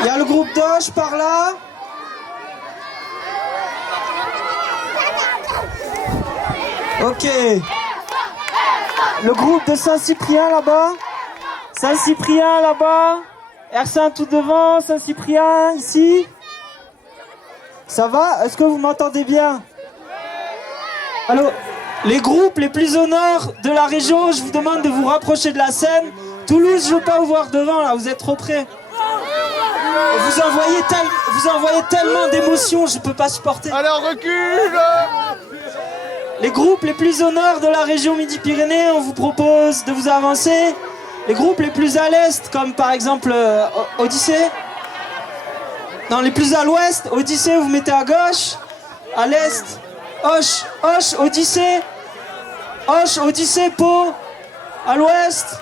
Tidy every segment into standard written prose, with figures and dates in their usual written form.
Il y a le groupe Doge par là. Ok. Le groupe de Saint-Cyprien là-bas. Saint-Cyprien là-bas. R5 tout devant. Saint-Cyprien ici. Ça va? Est-ce que vous m'entendez bien? Alors, les groupes les plus au nord de la région, je vous demande de vous rapprocher de la scène. Toulouse, je ne veux pas vous voir devant là, vous êtes trop près. Vous envoyez tellement d'émotions, je ne peux pas supporter. Alors recule. Les groupes les plus au nord de la région Midi-Pyrénées, on vous propose de vous avancer. Les groupes les plus à l'est, comme par exemple Odyssée. Non, les plus à l'ouest, Odyssée, vous mettez à gauche. À l'est, Hoche, Odyssée. Hoche, Odyssée, Pau. À l'ouest.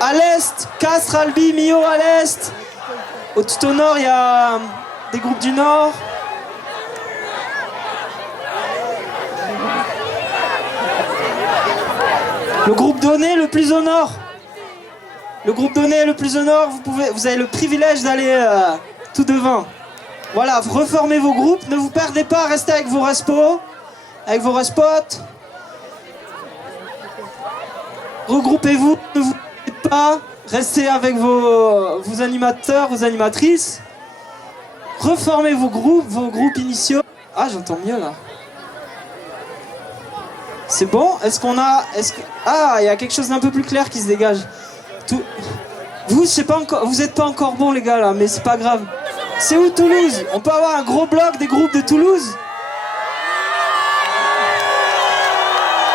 À l'est, Castres, Albi, Millau à l'est. Tout au nord, il y a des groupes du nord. Le groupe Donné, le plus au nord. Le groupe Donné, le plus au nord, vous avez le privilège d'aller tout devant. Voilà, reformez vos groupes, ne vous perdez pas, restez avec vos respos, avec vos respots. Regroupez-vous, ne vous perdez pas, restez avec vos animateurs, vos animatrices. Reformez vos groupes initiaux. Ah, j'entends mieux là. C'est bon? Ah, il y a quelque chose d'un peu plus clair qui se dégage. Vous, vous n'êtes pas encore bons les gars là, mais c'est pas grave. C'est où Toulouse? On peut avoir un gros bloc des groupes de Toulouse?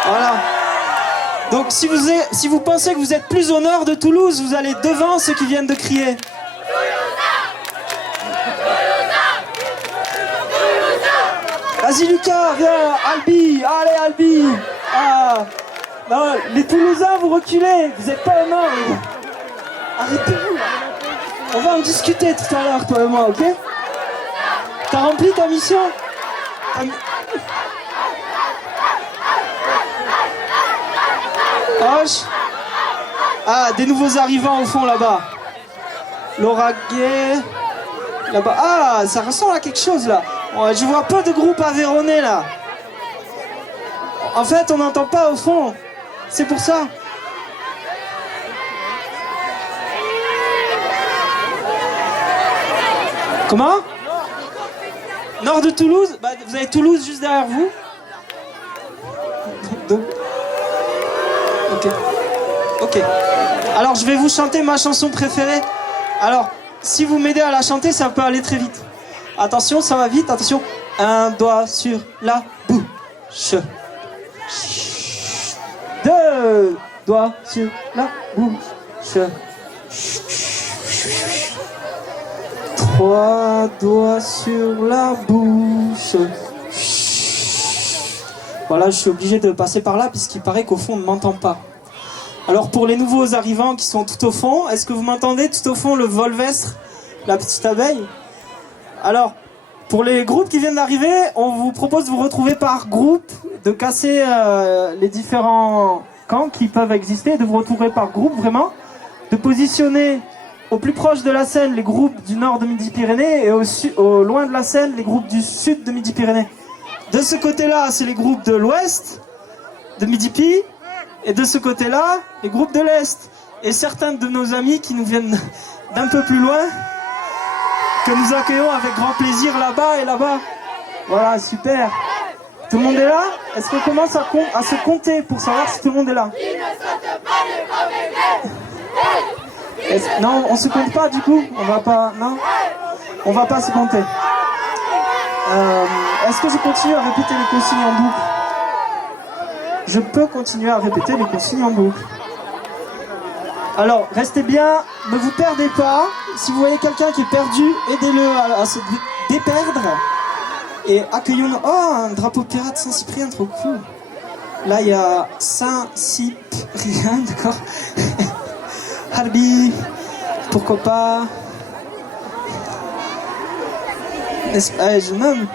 Voilà. Donc si vous pensez que vous êtes plus au nord de Toulouse, vous allez devant ceux qui viennent de crier. Vas-y Lucas, viens, Albi, allez Albi. Ah. Non, les Toulousains, vous reculez, vous n'êtes pas au nord. Arrêtez-vous. On va en discuter tout à l'heure, toi et moi, ok? T'as rempli ta mission? Hoche. Ah, des nouveaux arrivants au fond là-bas. Laura Gay. Là-bas. Ah, ça ressemble à quelque chose là. Ouais, je vois peu de groupes aveyronnais là. En fait, on n'entend pas au fond. C'est pour ça. Comment? Nord de Toulouse? Bah, vous avez Toulouse juste derrière vous. Ok. Alors, je vais vous chanter ma chanson préférée. Alors, si vous m'aidez à la chanter, ça peut aller très vite. Attention, ça va vite, attention. Un doigt sur la bouche. Deux doigts sur la bouche. Trois doigts sur la bouche. Voilà, je suis obligé de passer par là puisqu'il paraît qu'au fond on ne m'entend pas. Alors pour les nouveaux arrivants qui sont tout au fond, est-ce que vous m'entendez tout au fond le volvestre, la petite abeille? Alors, pour les groupes qui viennent d'arriver, on vous propose de vous retrouver par groupe, de casser les différents camps qui peuvent exister, de vous retrouver par groupe vraiment, de positionner au plus proche de la scène les groupes du nord de Midi-Pyrénées et au loin de la scène les groupes du sud de Midi-Pyrénées. De ce côté-là, c'est les groupes de l'ouest de Midi-Py, et de ce côté-là, les groupes de l'est. Et certains de nos amis qui nous viennent d'un peu plus loin, que nous accueillons avec grand plaisir là-bas et là-bas. Voilà, super. Tout le monde est là? Est-ce qu'on commence à se compter pour savoir si tout le monde est là? Non, on se compte pas du coup? On va pas... Non? On va pas se compter. Est-ce que je continue à répéter les consignes en boucle? Je peux continuer à répéter les consignes en boucle. Alors, restez bien, ne vous perdez pas. Si vous voyez quelqu'un qui est perdu, aidez-le à se déperdre. Et accueillons... Oh, un drapeau pirate Saint-Cyprien, trop cool. Là, il y a Saint-Cyprien, d'accord. Albi, pourquoi pas. Jeune homme,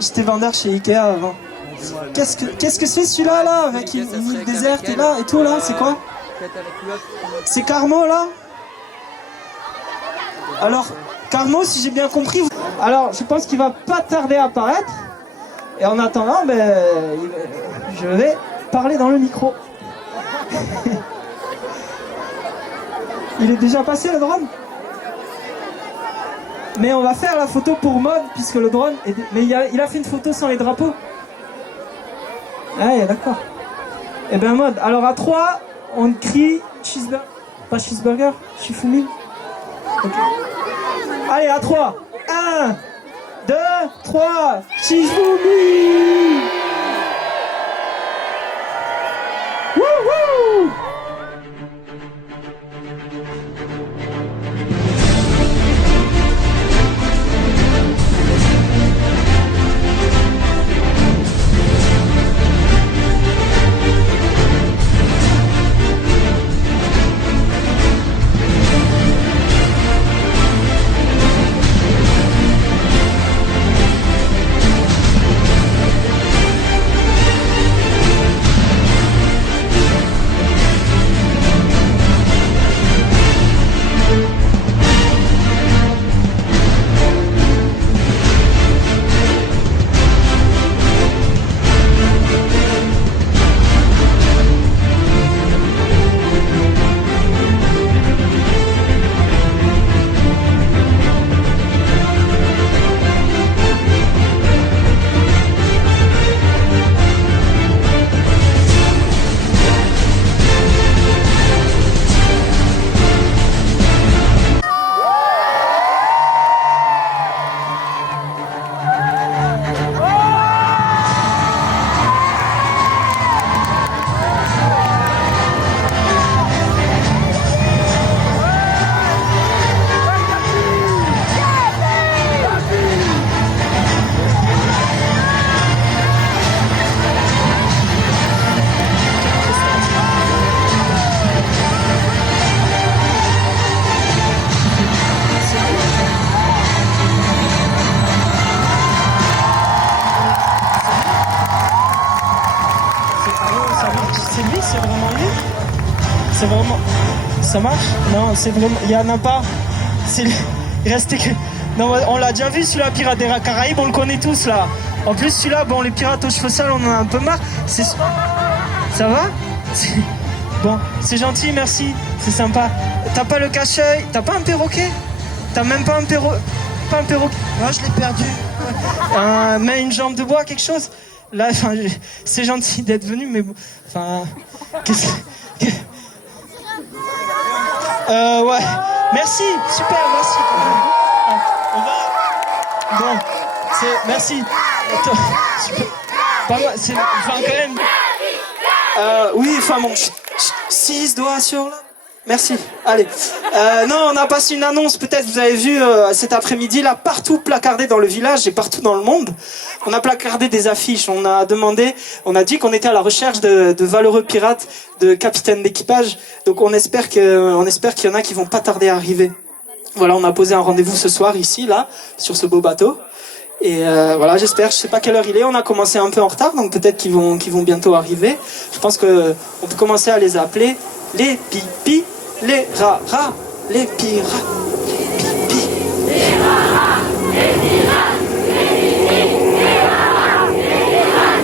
j'étais vendeur chez Ikea avant. Qu'est-ce que c'est celui-là, là, avec une île déserte et là, et tout, là, c'est quoi? C'est Carmo là? Alors, Carmo, si j'ai bien compris... Alors, je pense qu'il va pas tarder à apparaître. Et en attendant, je vais parler dans le micro. Il est déjà passé le drone? Mais on va faire la photo pour mode, puisque le drone... Mais il a fait une photo sans les drapeaux. Ah, d'accord. Eh bien, mode. Alors, à 3, on crie cheeseburger. Pas cheeseburger, Shifumi. Ok. Allez, à 3. 1, 2, 3, Shifumi. Wouhou! C'est lui, c'est vraiment lui? C'est vraiment... Ça marche? Non, c'est vraiment... Il y en a pas. C'est... Il restait que... Non, on l'a déjà vu celui-là, Pirates des Caraïbes, on le connaît tous là. En plus celui-là, bon, les pirates aux cheveux sales, on en a un peu marre. C'est... Ça va? Bon, c'est gentil, merci, c'est sympa. T'as pas le cache-œil? T'as pas un perroquet? T'as même pas un perroquet? Pas un perroquet? Moi, je l'ai perdu. Mais une jambe de bois, quelque chose? Là, enfin, c'est gentil d'être venu, mais bon, enfin, qu'est-ce que... Ouais, merci, super, merci. On va... Bon, c'est... Merci. Attends, super. Pas moi, c'est... Enfin, quand même... oui, enfin bon, 6 doigts sur là. Merci, allez. Non, on a passé une annonce, peut-être vous avez vu cet après-midi, là, partout placardé dans le village et partout dans le monde. On a placardé des affiches, on a dit qu'on était à la recherche de valeureux pirates, de capitaines d'équipage. Donc on espère qu'il y en a qui vont pas tarder à arriver. Voilà, on a posé un rendez-vous ce soir ici, là, sur ce beau bateau. Et voilà, j'espère, je sais pas quelle heure il est, on a commencé un peu en retard, donc peut-être qu'ils vont bientôt arriver. Je pense que on peut commencer à les appeler les pipis, les rara, les pirates, les pipis, les rara, les pirates, les pipis, les rara, les pirates,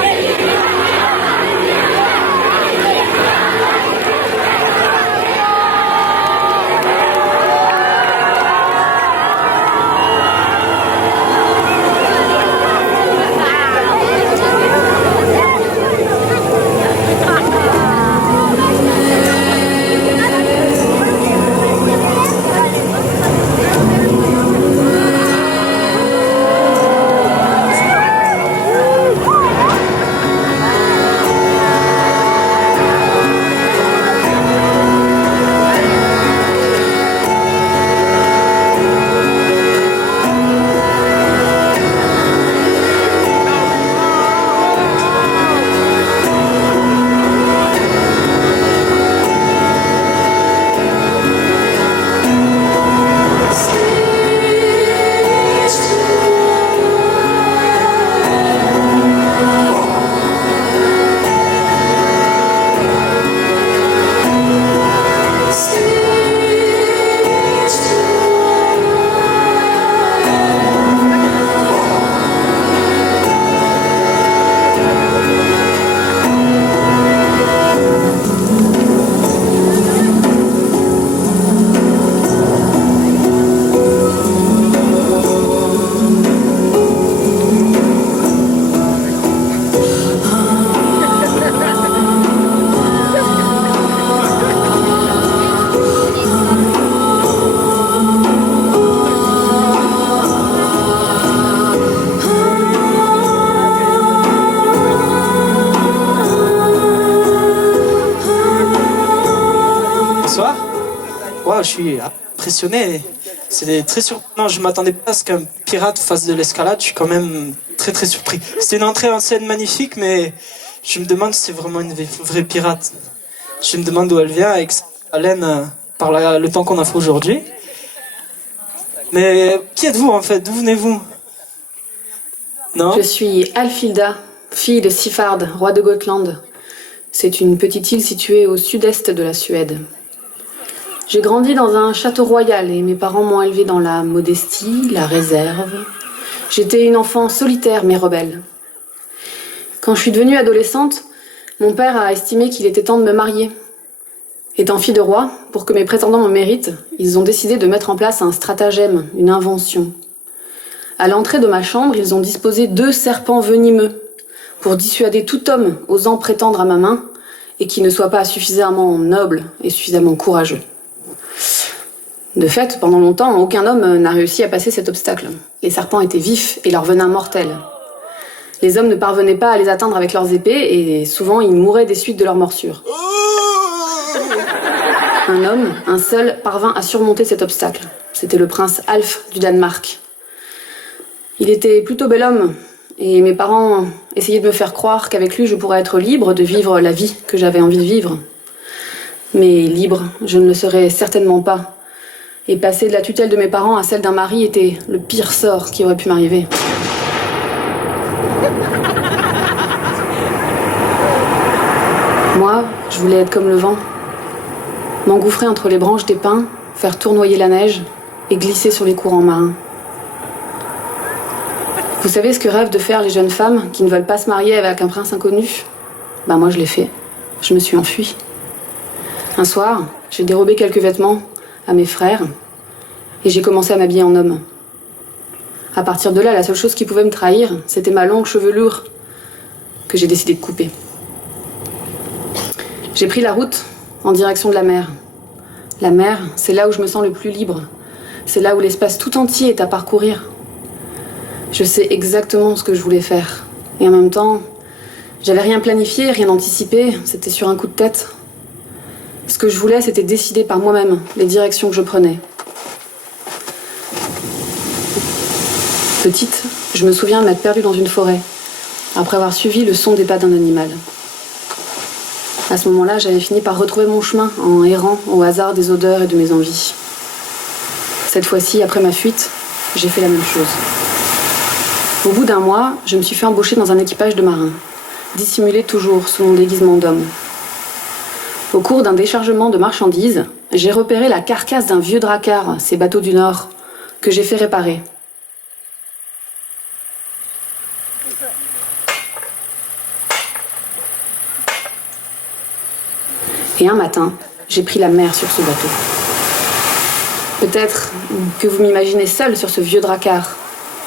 les pipis, les rara, les pirates, les Bonsoir. Wow, je suis impressionné. C'est très surprenant. Je m'attendais pas à ce qu'un pirate fasse de l'escalade. Je suis quand même très très surpris. C'est une entrée en scène magnifique, mais je me demande si c'est vraiment une vraie pirate. Je me demande d'où elle vient avec sa haleine par le temps qu'on a fait aujourd'hui. Mais qui êtes-vous en fait? D'où venez-vous? Non? Je suis Alfilda, fille de Sifard, roi de Gotland. C'est une petite île située au sud-est de la Suède. J'ai grandi dans un château royal et mes parents m'ont élevée dans la modestie, la réserve. J'étais une enfant solitaire mais rebelle. Quand je suis devenue adolescente, mon père a estimé qu'il était temps de me marier. Étant fille de roi, pour que mes prétendants me méritent, ils ont décidé de mettre en place un stratagème, une invention. À l'entrée de ma chambre, ils ont disposé 2 serpents venimeux pour dissuader tout homme osant prétendre à ma main et qui ne soit pas suffisamment noble et suffisamment courageux. De fait, pendant longtemps, aucun homme n'a réussi à passer cet obstacle. Les serpents étaient vifs et leur venin mortel. Les hommes ne parvenaient pas à les atteindre avec leurs épées et souvent ils mouraient des suites de leurs morsures. Un homme, un seul, parvint à surmonter cet obstacle. C'était le prince Alf du Danemark. Il était plutôt bel homme, et mes parents essayaient de me faire croire qu'avec lui je pourrais être libre de vivre la vie que j'avais envie de vivre. Mais libre, je ne le serais certainement pas. Et passer de la tutelle de mes parents à celle d'un mari était le pire sort qui aurait pu m'arriver. Moi, je voulais être comme le vent. M'engouffrer entre les branches des pins, faire tournoyer la neige et glisser sur les courants marins. Vous savez ce que rêvent de faire les jeunes femmes qui ne veulent pas se marier avec un prince inconnu? Moi je l'ai fait. Je me suis enfuie. Un soir, j'ai dérobé quelques vêtements à mes frères et j'ai commencé à m'habiller en homme. À partir de là, la seule chose qui pouvait me trahir, c'était ma longue chevelure que j'ai décidé de couper. J'ai pris la route en direction de la mer. La mer, c'est là où je me sens le plus libre. C'est là où l'espace tout entier est à parcourir. Je sais exactement ce que je voulais faire. Et en même temps, j'avais rien planifié, rien anticipé. C'était sur un coup de tête. Ce que je voulais, c'était décider par moi-même les directions que je prenais. Petite, je me souviens m'être perdue dans une forêt, après avoir suivi le son des pas d'un animal. À ce moment-là, j'avais fini par retrouver mon chemin en errant au hasard des odeurs et de mes envies. Cette fois-ci, après ma fuite, j'ai fait la même chose. Au bout d'un mois, je me suis fait embaucher dans un équipage de marins, dissimulé toujours sous mon déguisement d'homme. Au cours d'un déchargement de marchandises, j'ai repéré la carcasse d'un vieux drakkar, ces bateaux du Nord, que j'ai fait réparer. Et un matin, j'ai pris la mer sur ce bateau. Peut-être que vous m'imaginez seule sur ce vieux drakkar,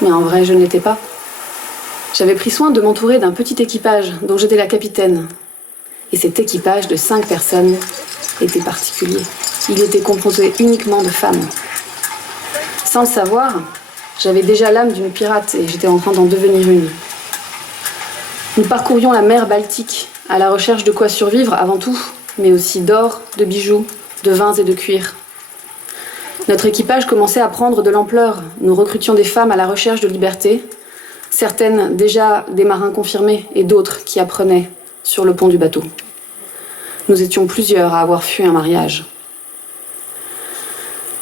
mais en vrai, je ne l'étais pas. J'avais pris soin de m'entourer d'un petit équipage dont j'étais la capitaine. Et cet équipage de 5 personnes était particulier. Il était composé uniquement de femmes. Sans le savoir, j'avais déjà l'âme d'une pirate et j'étais en train d'en devenir une. Nous parcourions la mer Baltique à la recherche de quoi survivre avant tout, mais aussi d'or, de bijoux, de vins et de cuir. Notre équipage commençait à prendre de l'ampleur. Nous recrutions des femmes à la recherche de liberté, certaines déjà des marins confirmés et d'autres qui apprenaient sur le pont du bateau. Nous étions plusieurs à avoir fui un mariage.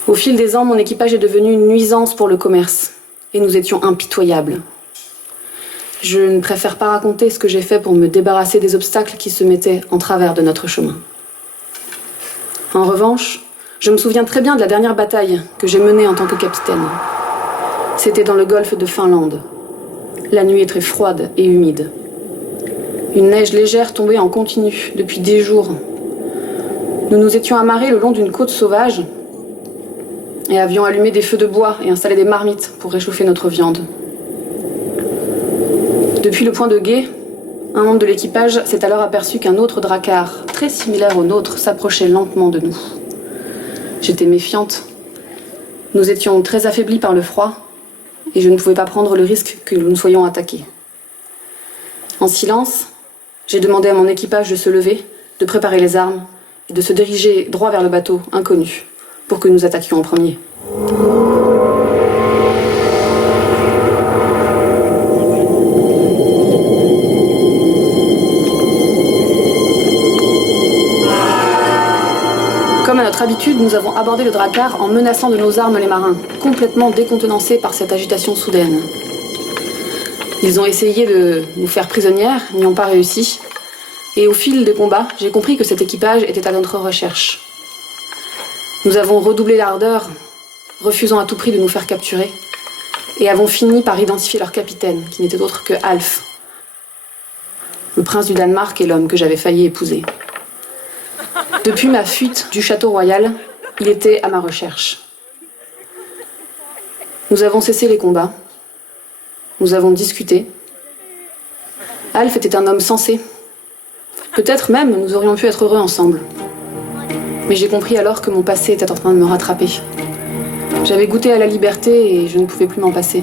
Au fil des ans, mon équipage est devenu une nuisance pour le commerce et nous étions impitoyables. Je ne préfère pas raconter ce que j'ai fait pour me débarrasser des obstacles qui se mettaient en travers de notre chemin. En revanche, je me souviens très bien de la dernière bataille que j'ai menée en tant que capitaine. C'était dans le golfe de Finlande. La nuit est très froide et humide. Une neige légère tombait en continu depuis des jours. Nous nous étions amarrés le long d'une côte sauvage et avions allumé des feux de bois et installé des marmites pour réchauffer notre viande. Depuis le point de guet, un membre de l'équipage s'est alors aperçu qu'un autre drakkar, très similaire au nôtre, s'approchait lentement de nous. J'étais méfiante. Nous étions très affaiblis par le froid et je ne pouvais pas prendre le risque que nous soyons attaqués. En silence, j'ai demandé à mon équipage de se lever, de préparer les armes et de se diriger droit vers le bateau inconnu pour que nous attaquions en premier. Comme à notre habitude, nous avons abordé le drakkar en menaçant de nos armes les marins, complètement décontenancés par cette agitation soudaine. Ils ont essayé de nous faire prisonnières, n'y ont pas réussi. Et au fil des combats, j'ai compris que cet équipage était à notre recherche. Nous avons redoublé l'ardeur, refusant à tout prix de nous faire capturer, et avons fini par identifier leur capitaine, qui n'était autre que Alf, le prince du Danemark et l'homme que j'avais failli épouser. Depuis ma fuite du château royal, il était à ma recherche. Nous avons cessé les combats. Nous avons discuté. Alf était un homme sensé. Peut-être même nous aurions pu être heureux ensemble. Mais j'ai compris alors que mon passé était en train de me rattraper. J'avais goûté à la liberté et je ne pouvais plus m'en passer.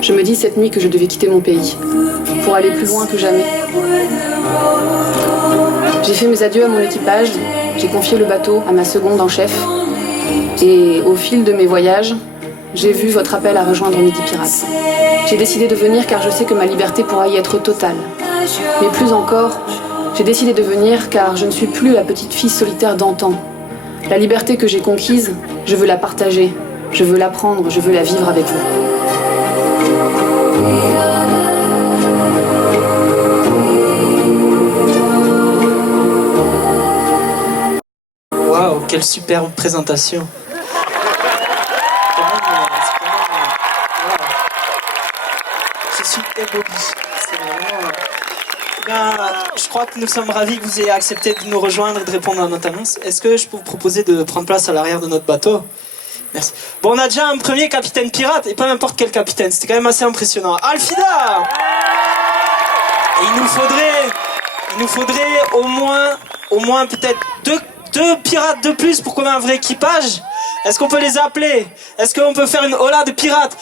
Je me dis cette nuit que je devais quitter mon pays, pour aller plus loin que jamais. J'ai fait mes adieux à mon équipage, j'ai confié le bateau à ma seconde en chef, et au fil de mes voyages, j'ai vu votre appel à rejoindre Midi Pirate. J'ai décidé de venir car je sais que ma liberté pourra y être totale. Mais plus encore, j'ai décidé de venir car je ne suis plus la petite fille solitaire d'antan. La liberté que j'ai conquise, je veux la partager, je veux l'apprendre, je veux la vivre avec vous. Waouh, quelle superbe présentation. Je suis ébloui. C'est vraiment... Ben, je crois que nous sommes ravis que vous ayez accepté de nous rejoindre et de répondre à notre annonce. Est-ce que je peux vous proposer de prendre place à l'arrière de notre bateau? Merci. Bon, on a déjà un premier capitaine pirate, et pas n'importe quel capitaine. C'était quand même assez impressionnant. Alfida! Et il nous faudrait au moins peut-être deux pirates de plus pour qu'on ait un vrai équipage. Est-ce qu'on peut les appeler? Est-ce qu'on peut faire une hola de pirates?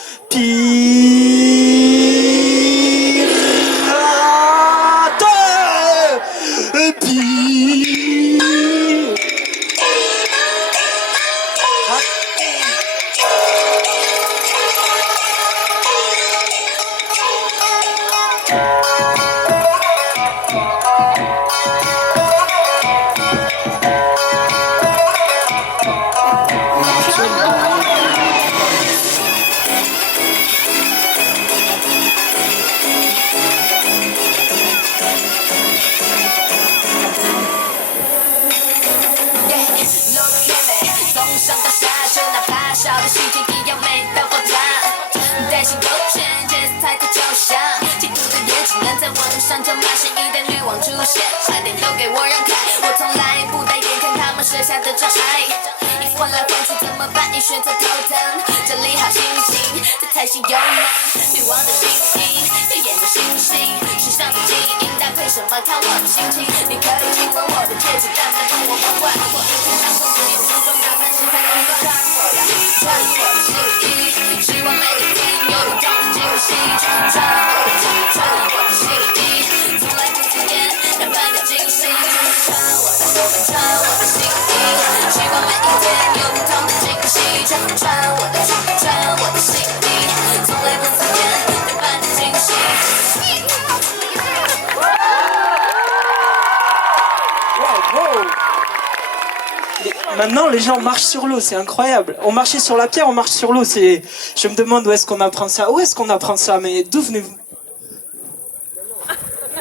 Maintenant, les gens marchent sur l'eau, c'est incroyable. On marchait sur la pierre, on marche sur l'eau. Je me demande où est-ce qu'on apprend ça. Où est-ce qu'on apprend ça? Mais d'où venez-vous?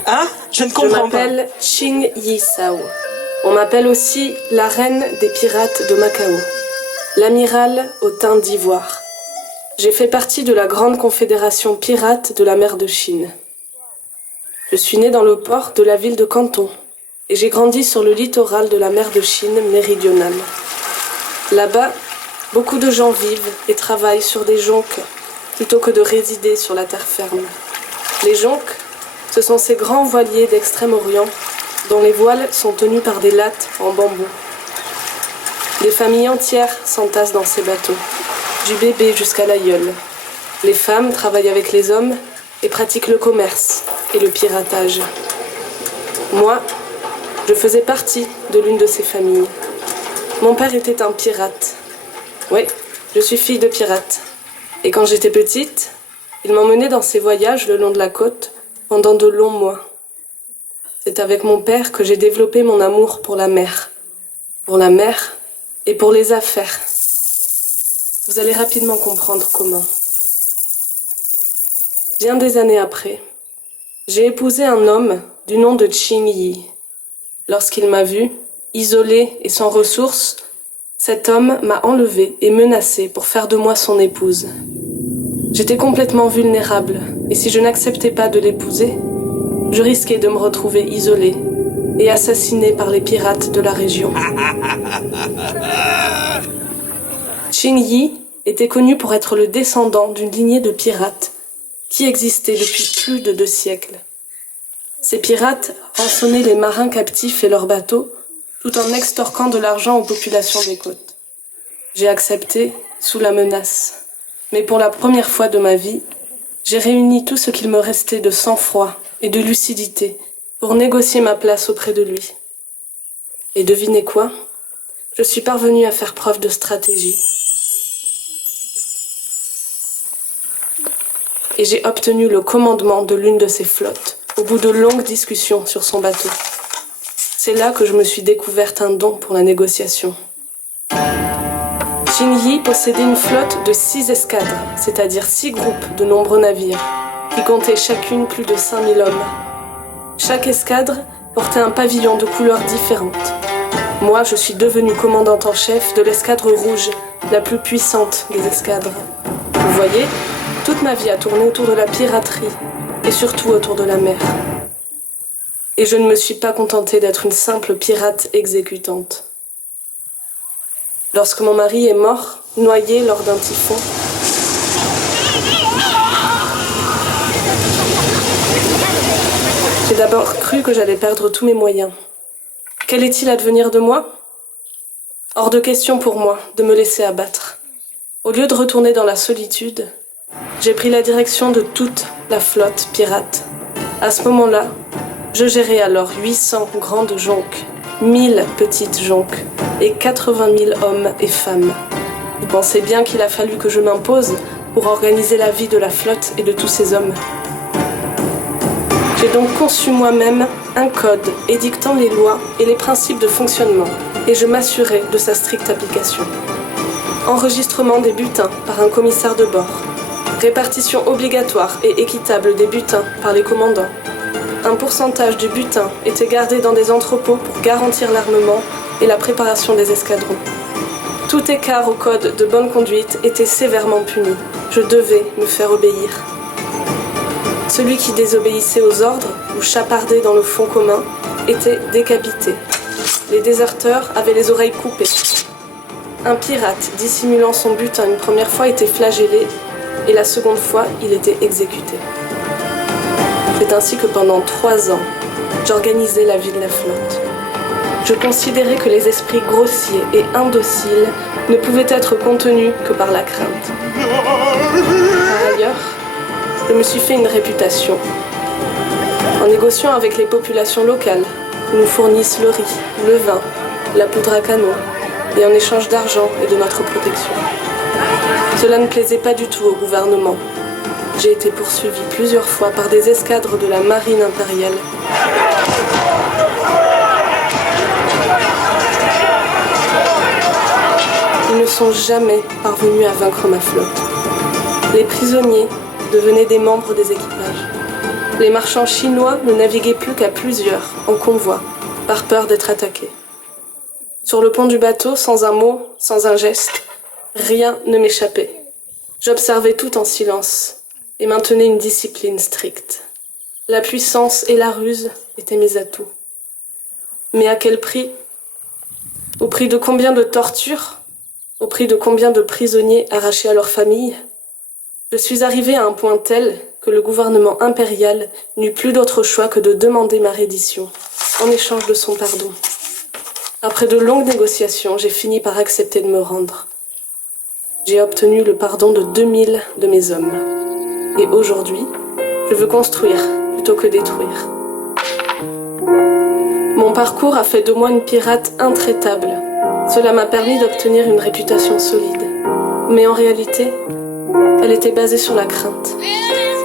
Hein? Je ne comprends pas. Je m'appelle Ching Yi Sao. On m'appelle aussi la reine des pirates de Macao, l'amiral au teint d'ivoire. J'ai fait partie de la grande confédération pirate de la mer de Chine. Je suis née dans le port de la ville de Canton et j'ai grandi sur le littoral de la mer de Chine méridionale. Là-bas, beaucoup de gens vivent et travaillent sur des jonques plutôt que de résider sur la terre ferme. Les jonques, ce sont ces grands voiliers d'Extrême-Orient dont les voiles sont tenues par des lattes en bambou. Des familles entières s'entassent dans ces bateaux, du bébé jusqu'à l'aïeul. Les femmes travaillent avec les hommes et pratiquent le commerce et le piratage. Moi, Je faisais partie de l'une de ces familles. Mon père était un pirate. Oui, je suis fille de pirate. Et quand j'étais petite, il m'emmenait dans ses voyages le long de la côte pendant de longs mois. C'est avec mon père que j'ai développé mon amour pour la mer. Pour la mer et pour les affaires. Vous allez rapidement comprendre comment. Bien des années après, j'ai épousé un homme du nom de Ching Yi. Lorsqu'il m'a vue, isolée et sans ressources, cet homme m'a enlevée et menacée pour faire de moi son épouse. J'étais complètement vulnérable, et si je n'acceptais pas de l'épouser, je risquais de me retrouver isolée et assassinée par les pirates de la région. Ching Yi était connu pour être le descendant d'une lignée de pirates qui existait depuis plus de 2 siècles. Ces pirates rançonnaient les marins captifs et leurs bateaux, tout en extorquant de l'argent aux populations des côtes. J'ai accepté sous la menace, mais pour la première fois de ma vie, j'ai réuni tout ce qu'il me restait de sang-froid et de lucidité pour négocier ma place auprès de lui. Et devinez quoi ? Je suis parvenue à faire preuve de stratégie. Et j'ai obtenu le commandement de l'une de ses flottes, au bout de longues discussions sur son bateau. C'est là que je me suis découverte un don pour la négociation. Ching Yi possédait une flotte de 6 escadres, c'est-à-dire 6 groupes de nombreux navires, qui comptaient chacune plus de 5000 hommes. Chaque escadre portait un pavillon de couleurs différentes. Moi, je suis devenue commandante en chef de l'escadre rouge, la plus puissante des escadres. Vous voyez, toute ma vie a tourné autour de la piraterie, et surtout autour de la mer. Et je ne me suis pas contentée d'être une simple pirate exécutante. Lorsque mon mari est mort, noyé lors d'un typhon, j'ai d'abord cru que j'allais perdre tous mes moyens. Quel est-il advenir de moi ? Hors de question pour moi de me laisser abattre. Au lieu de retourner dans la solitude, j'ai pris la direction de toute la flotte pirate. À ce moment-là, je gérais alors 800 grandes jonques, 1000 petites jonques et 80 000 hommes et femmes. Vous pensez bien qu'il a fallu que je m'impose pour organiser la vie de la flotte et de tous ces hommes. J'ai donc conçu moi-même un code édictant les lois et les principes de fonctionnement, et je m'assurais de sa stricte application. Enregistrement des butins par un commissaire de bord. Répartition obligatoire et équitable des butins par les commandants. Un pourcentage du butin était gardé dans des entrepôts pour garantir l'armement et la préparation des escadrons. Tout écart au code de bonne conduite était sévèrement puni. Je devais me faire obéir. Celui qui désobéissait aux ordres ou chapardait dans le fond commun était décapité. Les déserteurs avaient les oreilles coupées. Un pirate dissimulant son butin une première fois était flagellé et la seconde fois, il était exécuté. C'est ainsi que pendant 3 ans, j'organisais la vie de la flotte. Je considérais que les esprits grossiers et indociles ne pouvaient être contenus que par la crainte. Par ailleurs, je me suis fait une réputation. En négociant avec les populations locales, qui nous fournissent le riz, le vin, la poudre à canon, et en échange d'argent et de notre protection. Cela ne plaisait pas du tout au gouvernement. J'ai été poursuivie plusieurs fois par des escadres de la marine impériale. Ils ne sont jamais parvenus à vaincre ma flotte. Les prisonniers devenaient des membres des équipages. Les marchands chinois ne naviguaient plus qu'à plusieurs, en convoi, par peur d'être attaqués. Sur le pont du bateau, sans un mot, sans un geste, rien ne m'échappait. J'observais tout en silence et maintenais une discipline stricte. La puissance et la ruse étaient mes atouts. Mais à quel prix ? Au prix de combien de tortures ? Au prix de combien de prisonniers arrachés à leur famille ? Je suis arrivée à un point tel que le gouvernement impérial n'eut plus d'autre choix que de demander ma reddition, en échange de son pardon. Après de longues négociations, j'ai fini par accepter de me rendre. J'ai obtenu le pardon de 2000 de mes hommes. Et aujourd'hui, je veux construire plutôt que détruire. Mon Mon parcours a fait de moi une pirate intraitable. Cela m'a permis d'obtenir une réputation solide. Mais en réalité, elle était basée sur la crainte.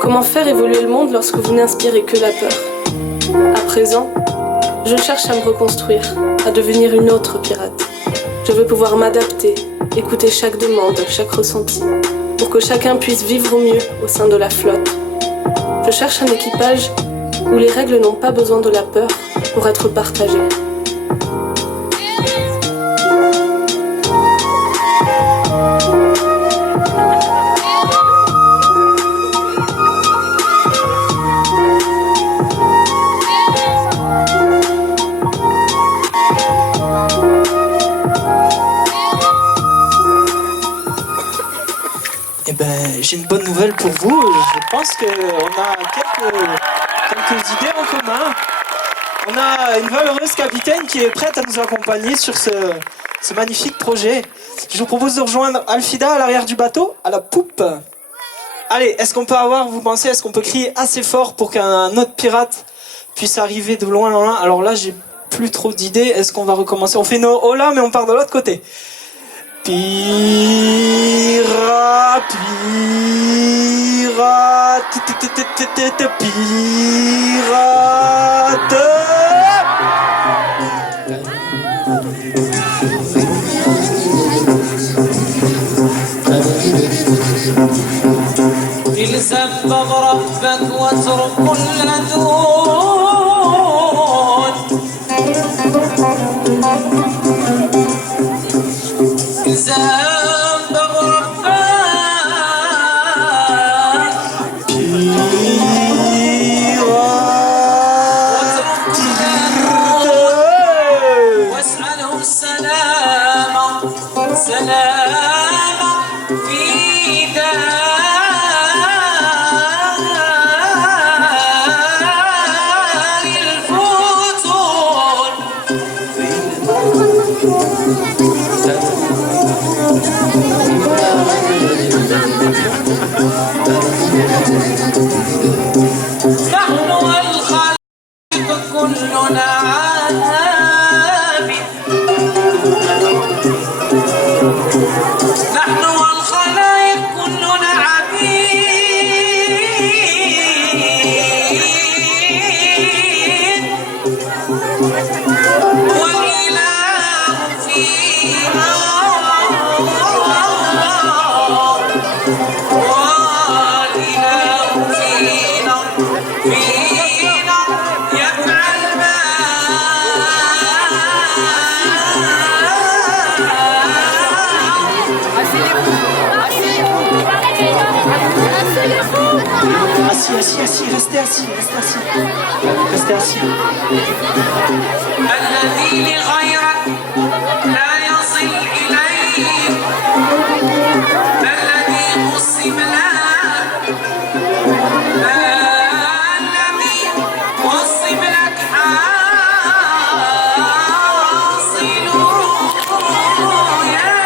Comment faire évoluer le monde lorsque vous n'inspirez que la peur? À présent, je cherche à me reconstruire, à devenir une autre pirate. Je veux pouvoir m'adapter, écouter chaque demande, chaque ressenti, pour que chacun puisse vivre au mieux au sein de la flotte. Je cherche un équipage où les règles n'ont pas besoin de la peur pour être partagées. Eh ben, j'ai une bonne nouvelle pour vous. Je pense qu'on a quelques idées en commun. On a une valeureuse capitaine qui est prête à nous accompagner sur ce magnifique projet. Je vous propose de rejoindre Alfida à l'arrière du bateau, à la poupe. Allez, est-ce qu'on peut crier assez fort pour qu'un autre pirate puisse arriver de loin en loin? Alors là, j'ai plus trop d'idées. Est-ce qu'on va recommencer? On fait nos hola, mais on part de l'autre côté. Pirate, pirate. الزم بربك واترك كل دون الزم بربك واسأله السلامة سلامة في نحن والخلق كلنا عابد نحن والخلائق كلنا عبيد والإله فينا يفعل ما Assis, restez assis. الذي لغيرك لا يصل إليه الذي قسم لك الذي قسم لك حاصل يا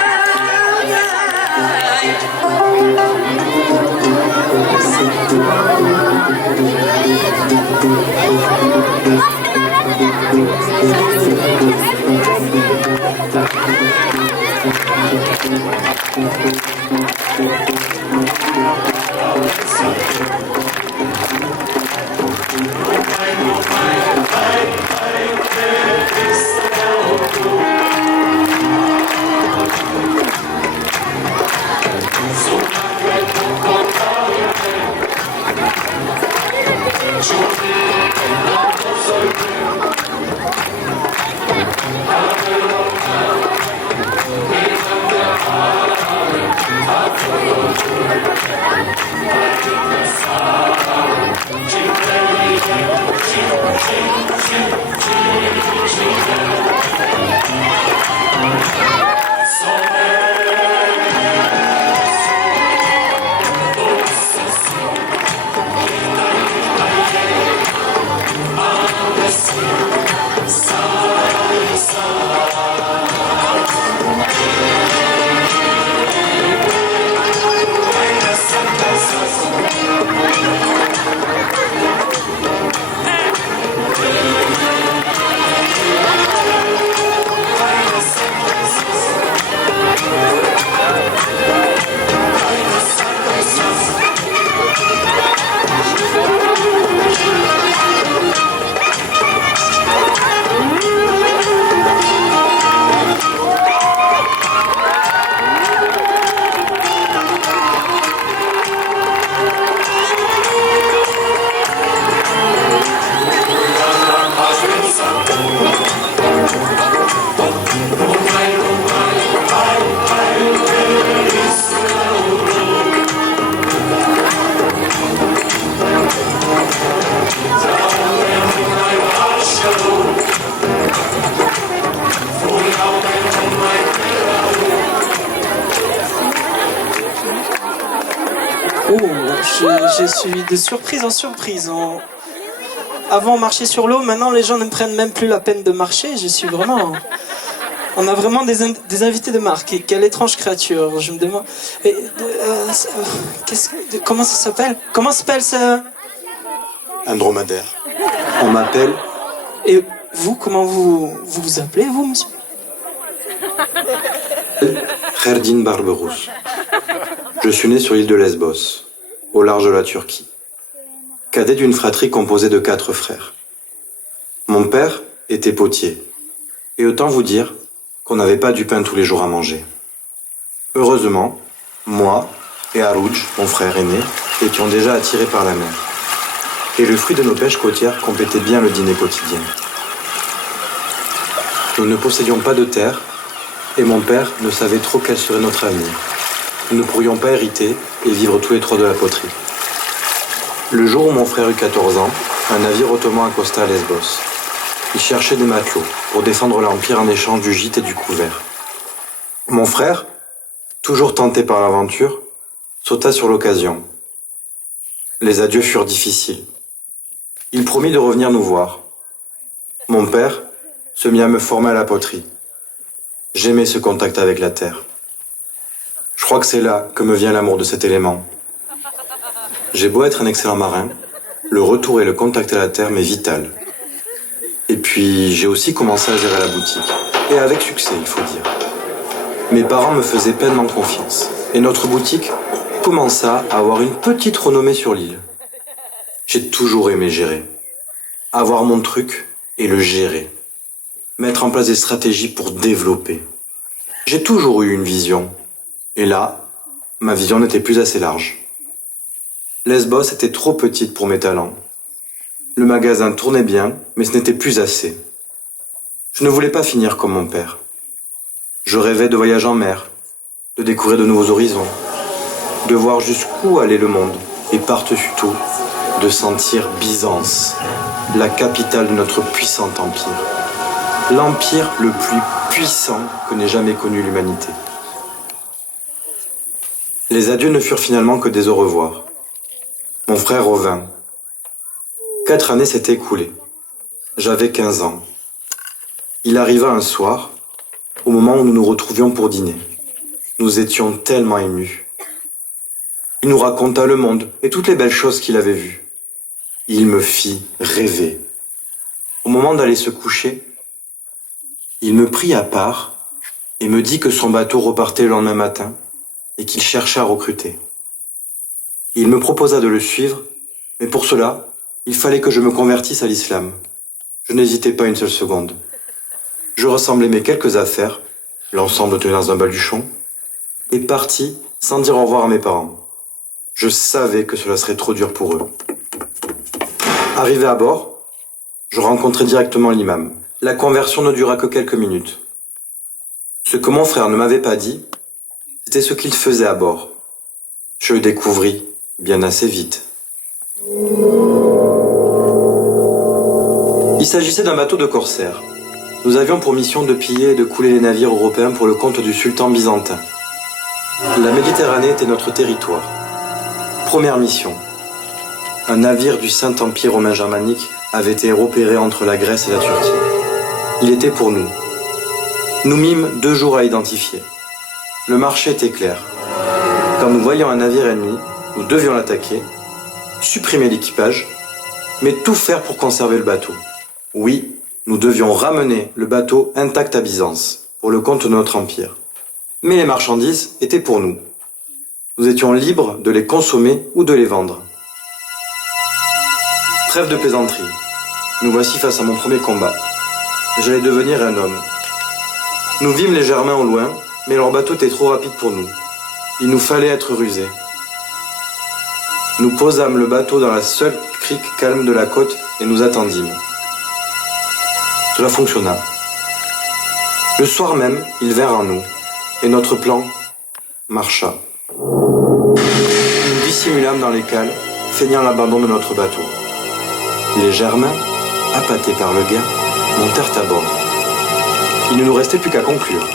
je suis de surprise en surprise. Avant, on marchait sur l'eau, maintenant les gens ne prennent même plus la peine de marcher. Je suis vraiment... On a vraiment des invités de marque. Et quelle étrange créature, je me demande... comment ça s'appelle? Comment s'appelle ça? Un dromadaire. On m'appelle... Et vous, comment vous appelez, vous, monsieur? Kherdin Barberousse. Je suis né sur l'île de Lesbos, au large de la Turquie. Cadet d'une fratrie composée de 4 frères. Mon père était potier. Et autant vous dire qu'on n'avait pas du pain tous les jours à manger. Heureusement, moi et Harouj, mon frère aîné, étions déjà attirés par la mer. Et le fruit de nos pêches côtières complétait bien le dîner quotidien. Nous ne possédions pas de terre, et mon père ne savait trop quel serait notre avenir. Nous ne pourrions pas hériter et vivre tous les 3 de la poterie. Le jour où mon frère eut 14 ans, un navire ottoman accosta à Lesbos. Il cherchait des matelots pour défendre l'Empire en échange du gîte et du couvert. Mon frère, toujours tenté par l'aventure, sauta sur l'occasion. Les adieux furent difficiles. Il promit de revenir nous voir. Mon père se mit à me former à la poterie. J'aimais ce contact avec la terre. Je crois que c'est là que me vient l'amour de cet élément. J'ai beau être un excellent marin, le retour et le contact à la terre m'est vital. Et puis, j'ai aussi commencé à gérer la boutique. Et avec succès, il faut dire. Mes parents me faisaient pleinement confiance. Et notre boutique commença à avoir une petite renommée sur l'île. J'ai toujours aimé gérer. Avoir mon truc et le gérer. Mettre en place des stratégies pour développer. J'ai toujours eu une vision. Et là, ma vision n'était plus assez large. Lesbos était trop petite pour mes talents. Le magasin tournait bien, mais ce n'était plus assez. Je ne voulais pas finir comme mon père. Je rêvais de voyages en mer, de découvrir de nouveaux horizons, de voir jusqu'où allait le monde, et par-dessus tout, de sentir Byzance, la capitale de notre puissant empire. L'empire le plus puissant que n'ait jamais connu l'humanité. Les adieux ne furent finalement que des au revoir. Mon frère revint. 4 années s'étaient écoulées. J'avais 15 ans. Il arriva un soir, au moment où nous nous retrouvions pour dîner. Nous étions tellement émus. Il nous raconta le monde et toutes les belles choses qu'il avait vues. Il me fit rêver. Au moment d'aller se coucher, il me prit à part et me dit que son bateau repartait le lendemain matin et qu'il cherchait à recruter. Il me proposa de le suivre, mais pour cela, il fallait que je me convertisse à l'islam. Je n'hésitais pas une seule seconde. Je rassemblai mes quelques affaires, l'ensemble tenu dans un baluchon, et partis sans dire au revoir à mes parents. Je savais que cela serait trop dur pour eux. Arrivé à bord, je rencontrai directement l'imam. La conversion ne dura que quelques minutes. Ce que mon frère ne m'avait pas dit, c'était ce qu'il faisait à bord. Je le découvris bien assez vite. Il s'agissait d'un bateau de corsaires. Nous avions pour mission de piller et de couler les navires européens pour le compte du sultan byzantin. La Méditerranée était notre territoire. Première mission. Un navire du Saint-Empire romain germanique avait été repéré entre la Grèce et la Turquie. Il était pour nous. Nous mîmes 2 jours à identifier. Le marché était clair. Quand nous voyions un navire ennemi, nous devions l'attaquer, supprimer l'équipage, mais tout faire pour conserver le bateau. Oui, nous devions ramener le bateau intact à Byzance, pour le compte de notre empire. Mais les marchandises étaient pour nous. Nous étions libres de les consommer ou de les vendre. Trêve de plaisanterie. Nous voici face à mon premier combat. J'allais devenir un homme. Nous vîmes les Germains au loin, mais leur bateau était trop rapide pour nous. Il nous fallait être rusés. Nous posâmes le bateau dans la seule crique calme de la côte et nous attendîmes. Cela fonctionna. Le soir même, ils vinrent à nous, et notre plan marcha. Nous dissimulâmes dans les cales, feignant l'abandon de notre bateau. Les Germains, appâtés par le gain, montèrent à bord. Il ne nous restait plus qu'à conclure.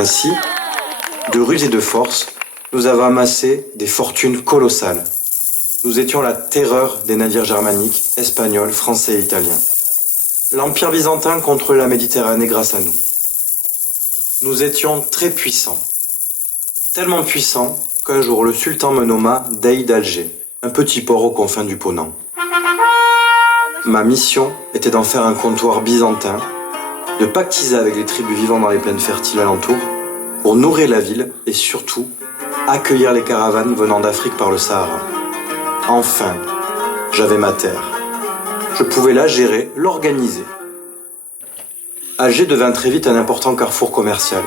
Ainsi, de ruse et de force, nous avons amassé des fortunes colossales. Nous étions la terreur des navires germaniques, espagnols, français et italiens. L'Empire byzantin contrôlait la Méditerranée grâce à nous. Nous étions très puissants. Tellement puissants qu'un jour le sultan me nomma Dey d'Alger, un petit port aux confins du Ponant. Ma mission était d'en faire un comptoir byzantin, de pactiser avec les tribus vivant dans les plaines fertiles alentours, pour nourrir la ville et surtout accueillir les caravanes venant d'Afrique par le Sahara. Enfin, j'avais ma terre. Je pouvais la gérer, l'organiser. Alger devint très vite un important carrefour commercial.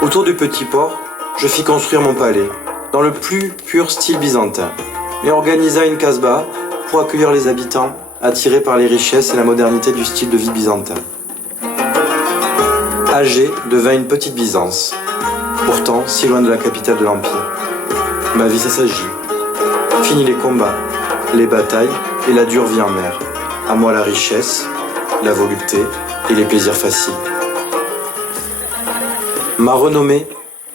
Autour du petit port, je fis construire mon palais, dans le plus pur style byzantin, et organisa une casbah pour accueillir les habitants attirés par les richesses et la modernité du style de vie byzantin. Alger devint une petite Byzance, pourtant si loin de la capitale de l'Empire. Ma vie s'assagit. Fini les combats, les batailles et la dure vie en mer. À moi la richesse, la volupté et les plaisirs faciles. Ma renommée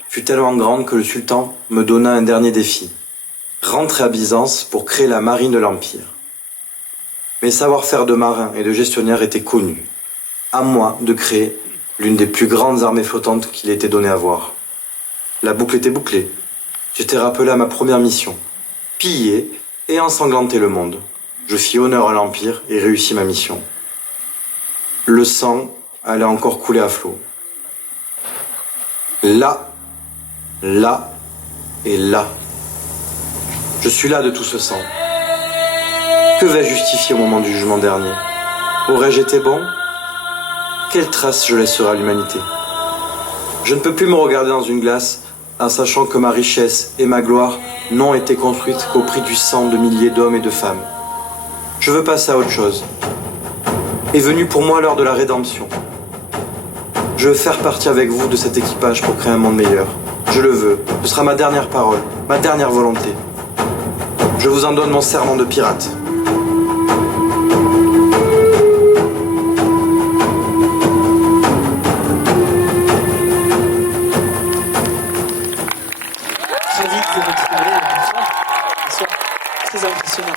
fut tellement grande que le sultan me donna un dernier défi. Rentrer à Byzance pour créer la marine de l'Empire. Mes savoir-faire de marin et de gestionnaire étaient connus. À moi de créer l'une des plus grandes armées flottantes qu'il était donné à voir. La boucle était bouclée. J'étais rappelé à ma première mission. Piller et ensanglanter le monde. Je fis honneur à l'Empire et réussis ma mission. Le sang allait encore couler à flot. Là et là. Je suis là de tout ce sang. Que vais-je justifier au moment du jugement dernier? Aurais-je été bon? Quelle trace je laisserai à l'humanité? Je ne peux plus me regarder dans une glace en sachant que ma richesse et ma gloire n'ont été construites qu'au prix du sang de milliers d'hommes et de femmes. Je veux passer à autre chose. Est venue pour moi l'heure de la rédemption. Je veux faire partie avec vous de cet équipage pour créer un monde meilleur. Je le veux. Ce sera ma dernière parole, ma dernière volonté. Je vous en donne mon serment de pirate. Ravi de vous retrouver. Bonsoir. Très impressionnant.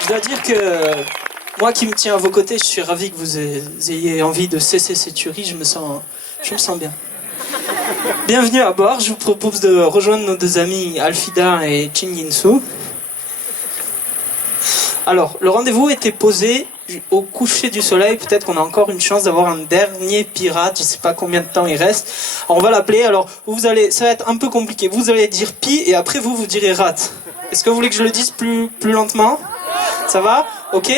Je dois dire que moi qui me tiens à vos côtés, je suis ravi que vous ayez envie de cesser ces tueries. Je me sens bien. Bienvenue à bord. Je vous propose de rejoindre nos deux amis Alfida et Chin Yin-Soo. Alors, le rendez-vous était posé au coucher du soleil. Peut-être qu'on a encore une chance d'avoir un dernier pirate. Je sais pas combien de temps il reste. Alors, on va l'appeler. Alors, ça va être un peu compliqué. Vous allez dire pi et après vous direz rat. Est-ce que vous voulez que je le dise plus lentement? Ça va? Ok?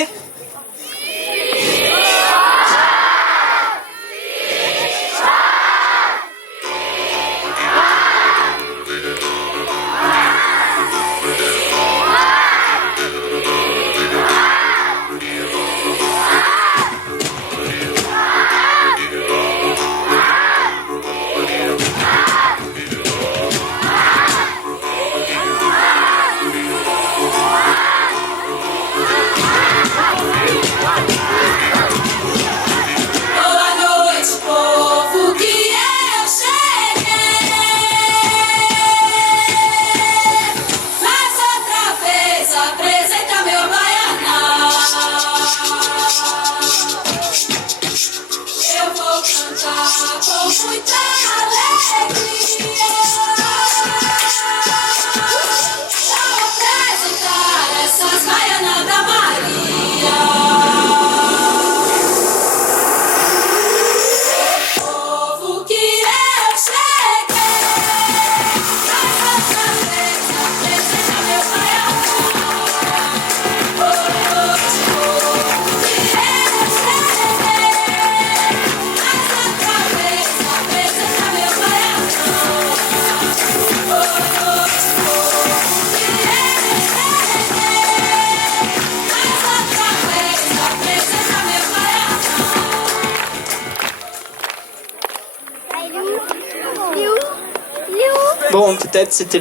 Bon, peut-être c'était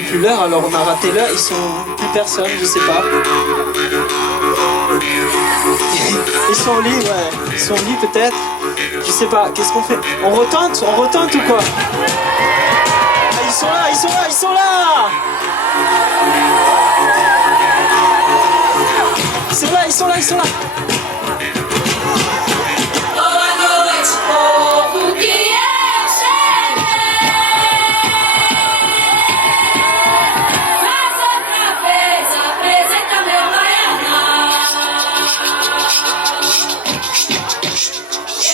plus l'heure, alors on a raté l'heure, ils sont plus personne, je sais pas. Ils sont au lit, ouais. Ils sont au lit peut-être. Je sais pas, qu'est-ce qu'on fait? On retente ou quoi? Ah, ils sont là, ils sont là, ils sont là! Ils sont là, ils sont là, ils sont là! Boa noite, povo que eu cheguei. Mais outra vez apresenta meu baianão.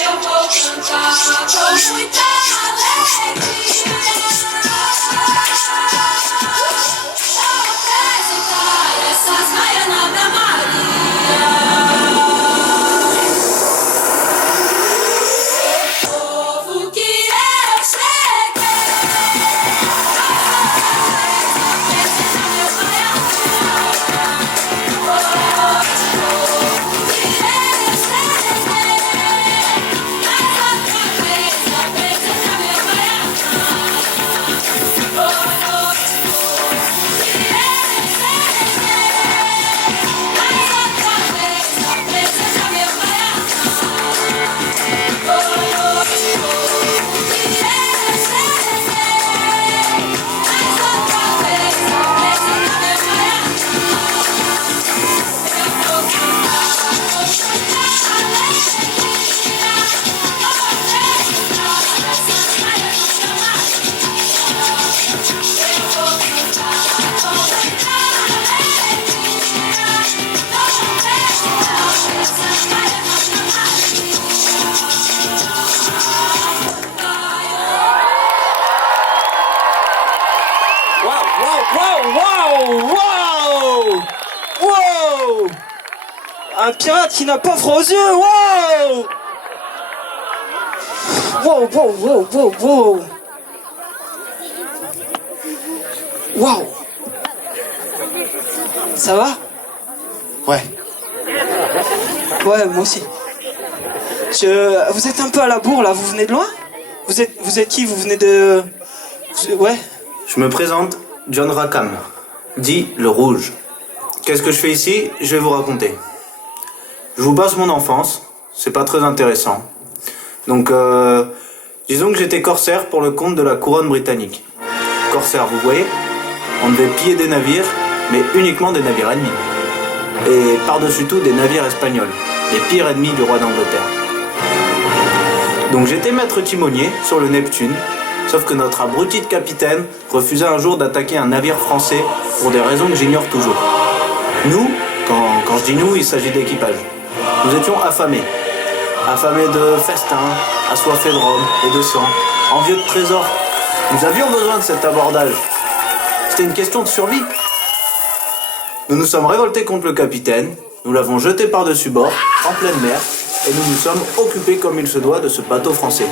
Eu vou cantar com muita alegria. Vou apresentar essas baianas da Maria. Povo que eu cheguei. Apresenta meu baianão. Povo que eu cheguei. Mais outra vez apresenta meu baianão. Boa noite, povo que eu cheguei. Mais outra vez apresenta meu baianão. Boa noite, povo que eu cheguei. Mais outra vez apresenta meu baianão. Eu vou cantar com muita alegria. Vou apresentar essas baianas da Maria. Eu vou cantar com muita alegria. Vou apresentar essas baianas da Maria. Waouh! Wow! Un pirate qui n'a pas froid aux yeux! Wow! Wow! Ça va? Ouais. Ouais, moi aussi. Vous êtes un peu à la bourre là, vous venez de loin? Vous êtes qui? Vous venez de... Ouais? Je me présente, John Rackham, dit le Rouge. Qu'est-ce que je fais ici? Je vais vous raconter. Je vous passe mon enfance, c'est pas très intéressant. Donc, disons que j'étais corsaire pour le compte de la couronne britannique. Corsaire, vous voyez? On devait piller des navires, mais uniquement des navires ennemis. Et par-dessus tout, des navires espagnols, les pires ennemis du roi d'Angleterre. Donc j'étais maître timonier sur le Neptune, sauf que notre abruti de capitaine refusait un jour d'attaquer un navire français pour des raisons que j'ignore toujours. Nous, quand je dis nous, il s'agit d'équipage. Nous étions affamés. Affamés de festins, assoiffés de rhum et de sang, envieux de trésors. Nous avions besoin de cet abordage. C'était une question de survie. Nous nous sommes révoltés contre le capitaine, nous l'avons jeté par-dessus bord, en pleine mer, et nous nous sommes occupés comme il se doit de ce bateau français.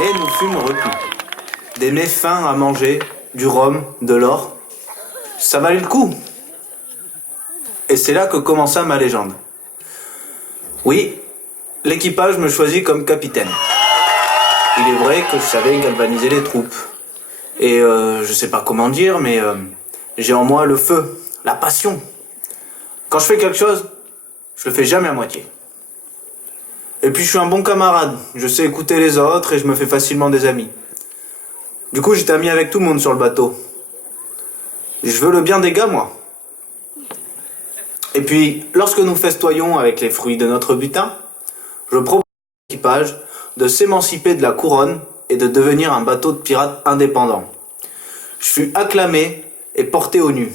Et nous fûmes retenus. Des mets fins à manger, du rhum, de l'or. Ça valait le coup. Et c'est là que commença ma légende. Oui, l'équipage me choisit comme capitaine. Il est vrai que je savais galvaniser les troupes. Et je sais pas comment dire, mais j'ai en moi le feu, la passion. Quand je fais quelque chose, je le fais jamais à moitié. Et puis je suis un bon camarade, je sais écouter les autres et je me fais facilement des amis. Du coup j'étais ami avec tout le monde sur le bateau. Je veux le bien des gars, moi. Et puis, lorsque nous festoyons avec les fruits de notre butin, je propose à l'équipage de s'émanciper de la couronne et de devenir un bateau de pirates indépendant. Je fus acclamé et porté au nu.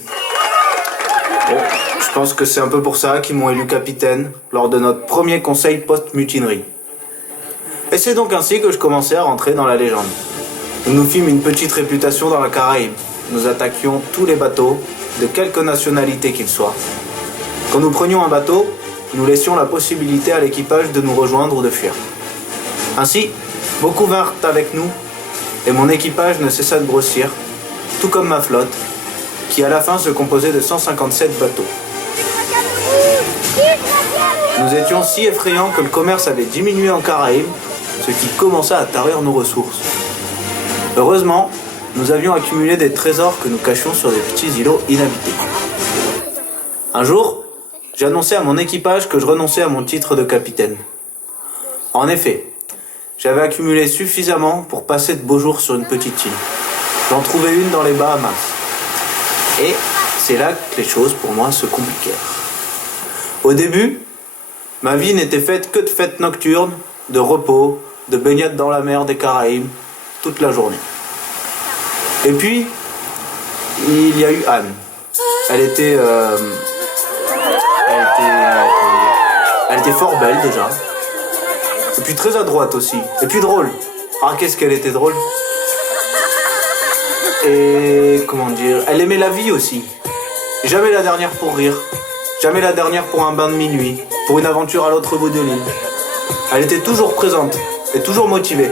Bon, je pense que c'est un peu pour ça qu'ils m'ont élu capitaine lors de notre premier conseil post-mutinerie. Et c'est donc ainsi que je commençais à rentrer dans la légende. Nous nous fîmes une petite réputation dans la Caraïbe. Nous attaquions tous les bateaux, de quelque nationalité qu'ils soient. Quand nous prenions un bateau, nous laissions la possibilité à l'équipage de nous rejoindre ou de fuir. Ainsi, beaucoup vinrent avec nous, et mon équipage ne cessa de grossir, tout comme ma flotte, qui à la fin se composait de 157 bateaux. Nous étions si effrayants que le commerce avait diminué en Caraïbes, ce qui commença à tarir nos ressources. Heureusement, nous avions accumulé des trésors que nous cachions sur des petits îlots inhabités. Un jour, j'ai annoncé à mon équipage que je renonçais à mon titre de capitaine. En effet, j'avais accumulé suffisamment pour passer de beaux jours sur une petite île. J'en trouvais une dans les Bahamas. Et c'est là que les choses pour moi se compliquèrent. Au début, ma vie n'était faite que de fêtes nocturnes, de repos, de baignades dans la mer des Caraïbes, toute la journée. Et puis, il y a eu Anne. Elle était fort belle déjà. Et puis très adroite aussi. Et puis drôle. Ah, qu'est-ce qu'elle était drôle. Et comment dire, elle aimait la vie aussi. Jamais la dernière pour rire. Jamais la dernière pour un bain de minuit. Pour une aventure à l'autre bout de l'île. Elle était toujours présente et toujours motivée.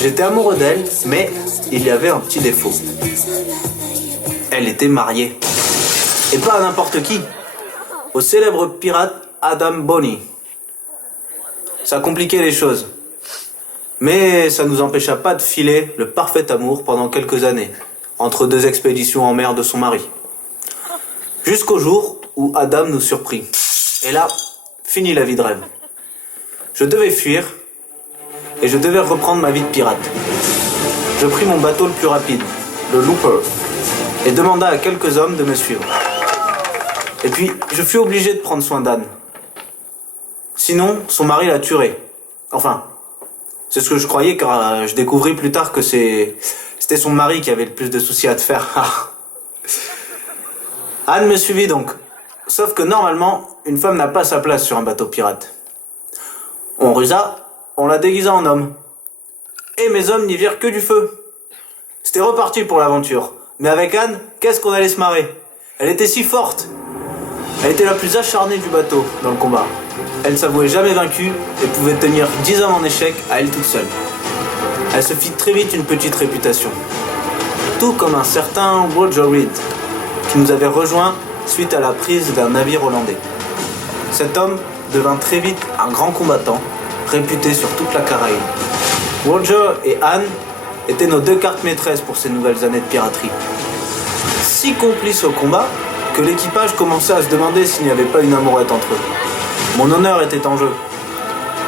J'étais amoureux d'elle, mais il y avait un petit défaut. Elle était mariée. Et pas à n'importe qui. Au célèbre pirate Adam Bonny. Ça compliquait les choses. Mais ça ne nous empêcha pas de filer le parfait amour pendant quelques années, entre deux expéditions en mer de son mari. Jusqu'au jour où Adam nous surprit. Et là, fini la vie de rêve. Je devais fuir, et je devais reprendre ma vie de pirate. Je pris mon bateau le plus rapide, le Looper, et demanda à quelques hommes de me suivre. Et puis, je fus obligé de prendre soin d'Anne. Sinon, son mari la tuerait. Enfin, c'est ce que je croyais, car je découvris plus tard que c'était son mari qui avait le plus de soucis à te faire. Anne me suivit donc. Sauf que normalement, une femme n'a pas sa place sur un bateau pirate. On rusa, on la déguisa en homme. Et mes hommes n'y virent que du feu. C'était reparti pour l'aventure. Mais avec Anne, qu'est-ce qu'on allait se marrer. Elle était si forte. Elle était la plus acharnée du bateau dans le combat. Elle ne s'avouait jamais vaincue et pouvait tenir 10 hommes en échec à elle toute seule. Elle se fit très vite une petite réputation. Tout comme un certain Roger Reed, qui nous avait rejoints suite à la prise d'un navire hollandais. Cet homme devint très vite un grand combattant, réputé sur toute la Caraïbe. Roger et Anne étaient nos deux cartes maîtresses pour ces nouvelles années de piraterie. Si complices au combat que l'équipage commençait à se demander s'il n'y avait pas une amourette entre eux. Mon honneur était en jeu.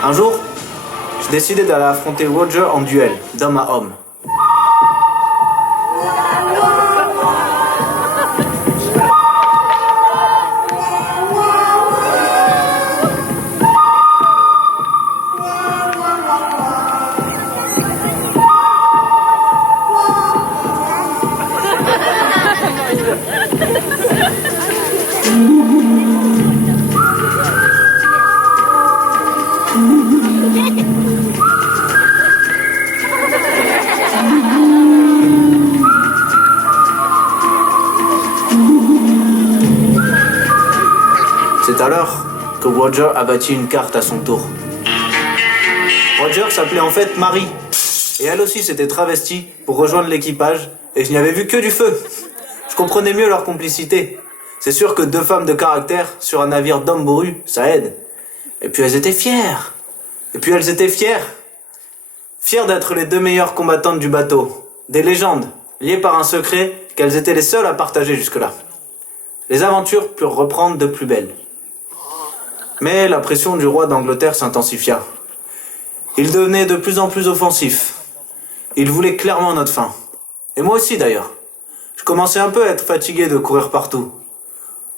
Un jour, je décidai d'aller affronter Roger en duel, d'homme à homme. C'est alors que Roger abattit une carte à son tour. Roger s'appelait en fait Marie, et elle aussi s'était travestie pour rejoindre l'équipage, et je n'y avais vu que du feu. Je comprenais mieux leur complicité. C'est sûr que deux femmes de caractère sur un navire d'hommes bourrus, ça aide. Et puis elles étaient fières. Fières d'être les deux meilleures combattantes du bateau. Des légendes, liées par un secret qu'elles étaient les seules à partager jusque-là. Les aventures purent reprendre de plus belle. Mais la pression du roi d'Angleterre s'intensifia. Il devenait de plus en plus offensif. Il voulait clairement notre fin. Et moi aussi d'ailleurs. Je commençais un peu à être fatigué de courir partout.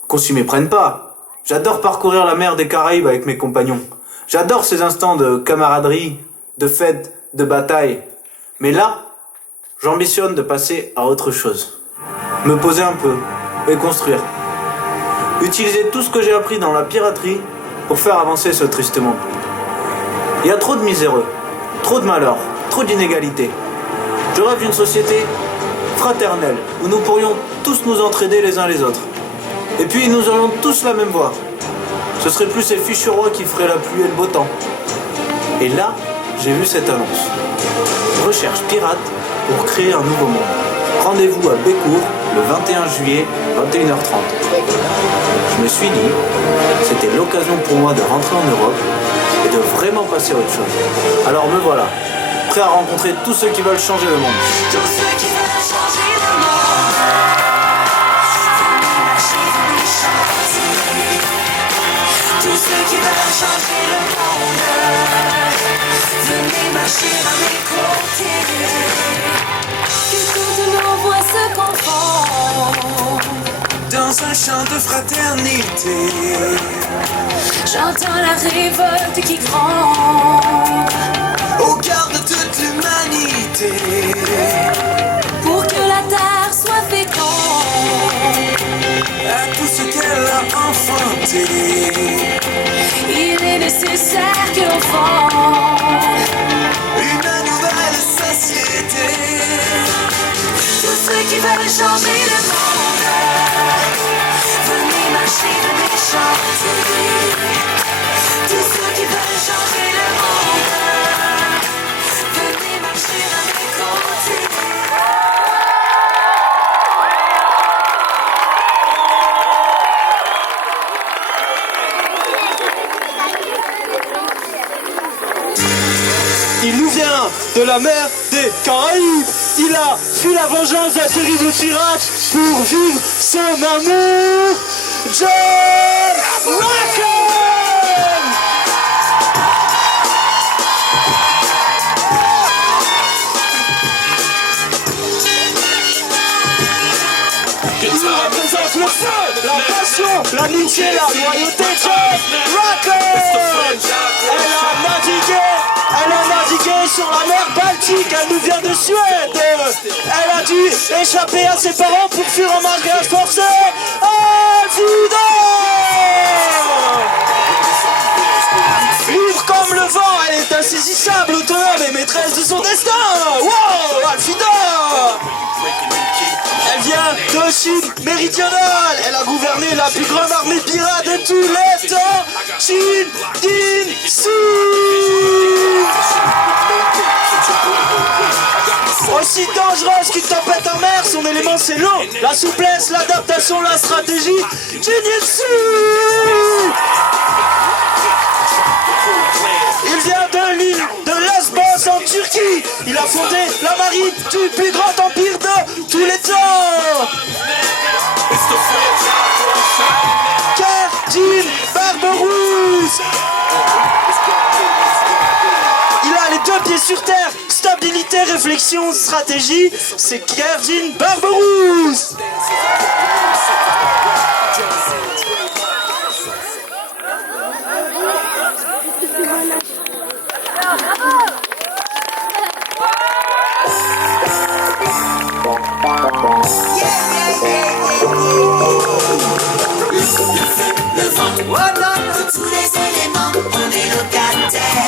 Qu'on s'y méprenne pas. J'adore parcourir la mer des Caraïbes avec mes compagnons. J'adore ces instants de camaraderie, de fête, de bataille. Mais là, j'ambitionne de passer à autre chose. Me poser un peu et construire. Utiliser tout ce que j'ai appris dans la piraterie pour faire avancer ce triste monde. Il y a trop de miséreux, trop de malheurs, trop d'inégalités. Je rêve d'une société fraternelle où nous pourrions tous nous entraider les uns les autres. Et puis nous aurions tous la même voix. Ce serait plus ces fichus rois qui feraient la pluie et le beau temps. Et là, j'ai vu cette annonce. Recherche pirate pour créer un nouveau monde. Rendez-vous à Bécourt le 21 juillet, 21h30. Je me suis dit, c'était l'occasion pour moi de rentrer en Europe et de vraiment passer à autre chose. Alors me voilà, prêt à rencontrer tous ceux qui veulent changer le monde. Tous ceux qui veulent changer le monde. Tous ceux qui veulent changer le monde. Venez marcher à mes côtés. Que toutes nos voix se confondent Dans un chant de fraternité. J'entends la révolte qui gronde Au cœur de toute l'humanité. pour que la terre soit féconde. À tout ce qu'elle a enfanté. Il est nécessaire que l'on fonde Une nouvelle société. tous ceux qui veulent changer le monde. Venez marcher, venez chanter. Tous ceux qui veulent changer le monde. Venez marcher à mes côtés. Il nous vient de la mer des Caraïbes. Il a fui la vengeance d'un terrible pirate pour vivre son amour. John Rackham! Il représente le feu, la passion, l'amitié, la loyauté. John Rackham! Elle a navigué sur la mer Baltique, elle nous vient de Suède. Elle a dû échapper à ses parents pour fuir un mariage forcé. Alfida! Libre comme le vent, elle est insaisissable, autonome et maîtresse de son destin. Wow, Alfida! Elle vient de Chine méridionale. Elle a gouverné la plus grande armée pirate de tous les temps. Chine Din-si. Aussi dangereuse qu'une tempête en mer, son élément c'est l'eau, la souplesse, l'adaptation, la stratégie. Din-si. Il vient de l'île de Lesbos en Turquie. Il a fondé la marine du plus grand empire de tous les temps. Kerdin Barberousse. Il a les deux pieds sur terre. Stabilité, réflexion, stratégie. C'est Kerdin Barberousse. De tous les éléments, on est locataire.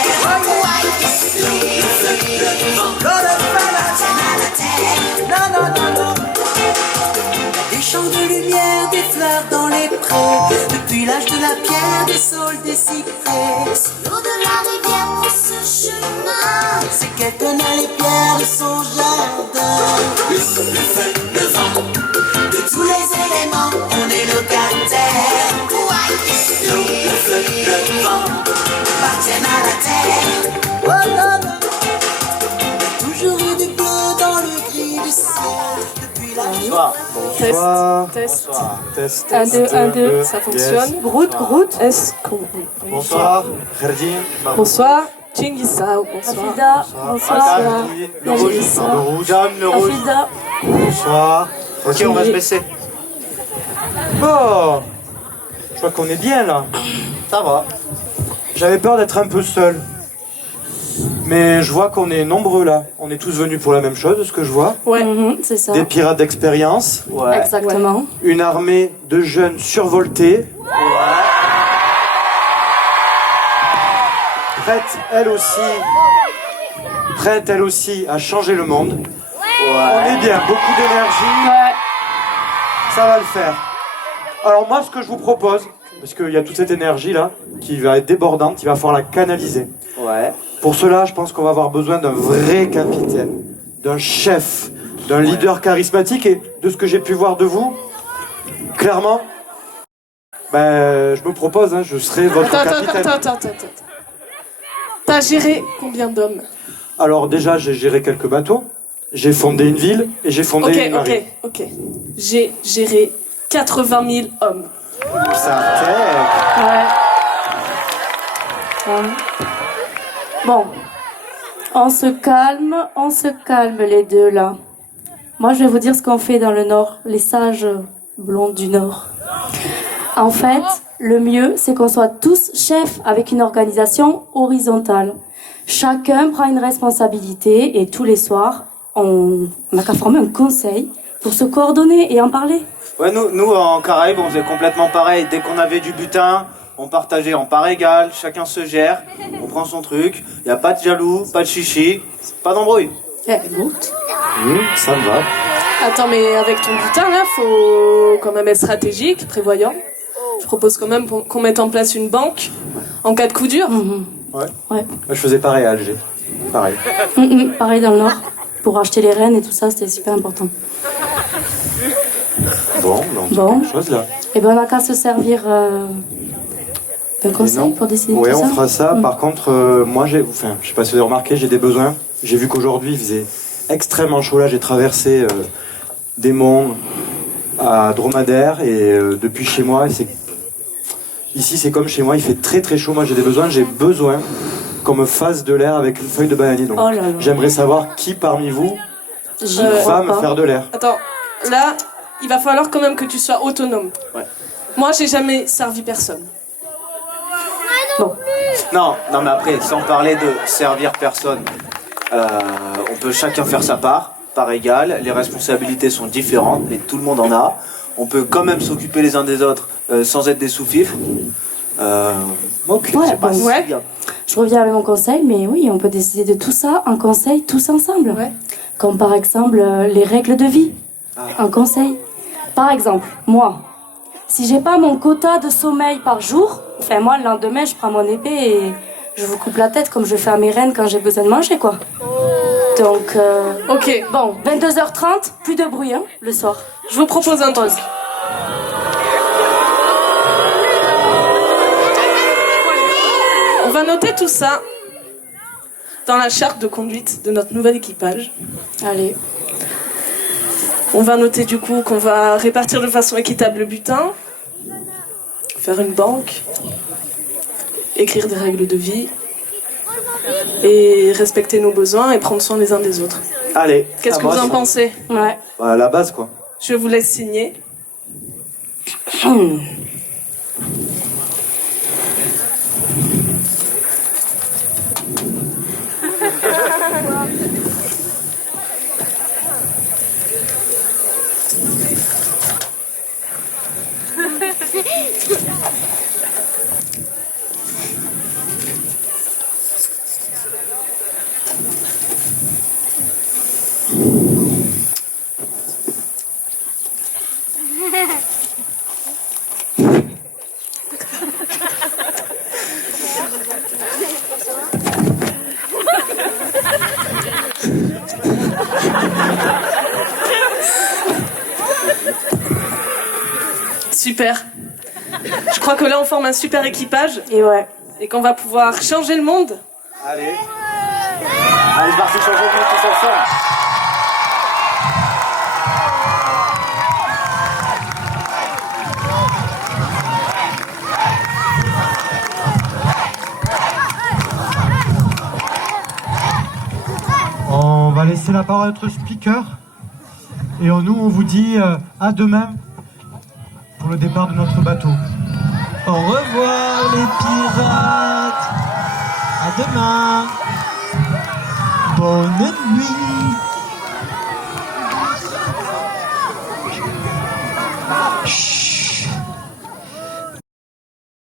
Des champs de lumière, des fleurs dans les prés. Depuis l'âge de la pierre, des saules, des cyprès. L'eau de la rivière prend ce chemin. C'est qu'elle connaît les pierres de son jardin. Le feu, le vent. De tous les éléments, on est locataire. L'eau, le feu, le vent. Appartiennent à la terre. Oh là là. Toujours eu du bleu dans le gris du ciel. Depuis l'âge Bonsoir. Test, test. Test. 1, 2, 1, 2, ça fonctionne. Yes. Groot, Groot. Est-ce qu'on... Bonsoir, Kherdin. Bonsoir, Chinguissao, bonsoir. Afida, bonsoir. Le rouge. John, le rouge. Afida. Bonsoir. Ok, on va se baisser. Oh, je crois qu'on est bien là. Ça va. J'avais peur d'être un peu seul. Mais je vois qu'on est nombreux là. On est tous venus pour la même chose, de ce que je vois. Ouais. C'est ça. Des pirates d'expérience. Ouais. Exactement. Une armée de jeunes survoltés. Prête elle aussi à changer le monde. On est bien, beaucoup d'énergie. Ça va le faire. Alors moi, ce que je vous propose, parce qu'il y a toute cette énergie là, qui va être débordante, il va falloir la canaliser. Ouais. Pour cela, je pense qu'on va avoir besoin d'un vrai capitaine, d'un chef, d'un leader charismatique, et de ce que j'ai pu voir de vous, clairement, je me propose, je serai votre capitaine. Attends. T'as géré combien d'hommes? Alors déjà, j'ai géré quelques bateaux, j'ai fondé une ville, et j'ai fondé une marine. Ok. J'ai géré 80 000 hommes. Ça Ouais. Bon, on se calme les deux là. Moi je vais vous dire ce qu'on fait dans le Nord, les sages blonds du Nord. En fait, le mieux c'est qu'on soit tous chefs avec une organisation horizontale. Chacun prend une responsabilité et tous les soirs, on n'a qu'à former un conseil pour se coordonner et en parler. Ouais, nous en Caraïbes, on faisait complètement pareil. Dès qu'on avait du butin, on partageait en part égale, chacun se gère, on prend son truc, y a pas de jaloux, pas de chichi, pas d'embrouille. me ça me va. Attends, mais avec ton butin là, faut quand même être stratégique, prévoyant. Je propose quand même qu'on mette en place une banque en cas de coup dur. Ouais. Ouais. Moi, je faisais pareil à Alger. Pareil. Pareil dans le Nord. Pour acheter les rennes et tout ça, c'était super important. Bon, quelque chose là. Et ben on n'a qu'à se servir d'un conseil pour décider de Ouais, tout ça. on fera ça. Par contre, moi, je sais pas si vous avez remarqué, j'ai des besoins. J'ai vu qu'aujourd'hui, il faisait extrêmement chaud là. J'ai traversé des monts à Dromadaire et depuis chez moi, ici c'est comme chez moi, il fait très très chaud. Moi, j'ai besoin qu'on me fasse de l'air avec une feuille de bananier. Donc, Oh là là. j'aimerais savoir qui parmi vous J'y va crois me pas. faire de l'air. Attends, là, il va falloir quand même que tu sois autonome. Ouais. Moi, j'ai jamais servi personne. Non, mais après, sans parler de servir personne, on peut chacun faire sa part égale. Les responsabilités sont différentes, mais tout le monde en a. On peut quand même s'occuper les uns des autres sans être des sous-fifres. Ok. Ouais, C'est pas si Ouais. bien. Je reviens avec mon conseil, mais oui, on peut décider de tout ça en conseil, tous ensemble. Ouais. Comme par exemple les règles de vie. Un conseil. Par exemple, moi, si j'ai pas mon quota de sommeil par jour, moi le lendemain je prends mon épée et je vous coupe la tête comme je fais à mes reines quand j'ai besoin de manger, quoi. Donc, Ok, bon, 22h30, plus de bruit, le soir. je vous propose un truc. On va noter tout ça dans la charte de conduite de notre nouvel équipage. Allez. On va noter du coup qu'on va répartir de façon équitable le butin, faire une banque, écrire des règles de vie et respecter nos besoins et prendre soin les uns des autres. Allez. Qu'est-ce à que moi, vous en ça. pensez? Ouais. À la base, quoi. Je vous laisse signer. Super. Je crois que là on forme un super équipage Et ouais. et qu'on va pouvoir changer le monde. Allez, c'est parti, changeons tous ensemble. laisser la parole à notre speaker. Et nous, on vous dit à demain pour le départ de notre bateau. Au revoir les pirates. À demain. Bonne nuit.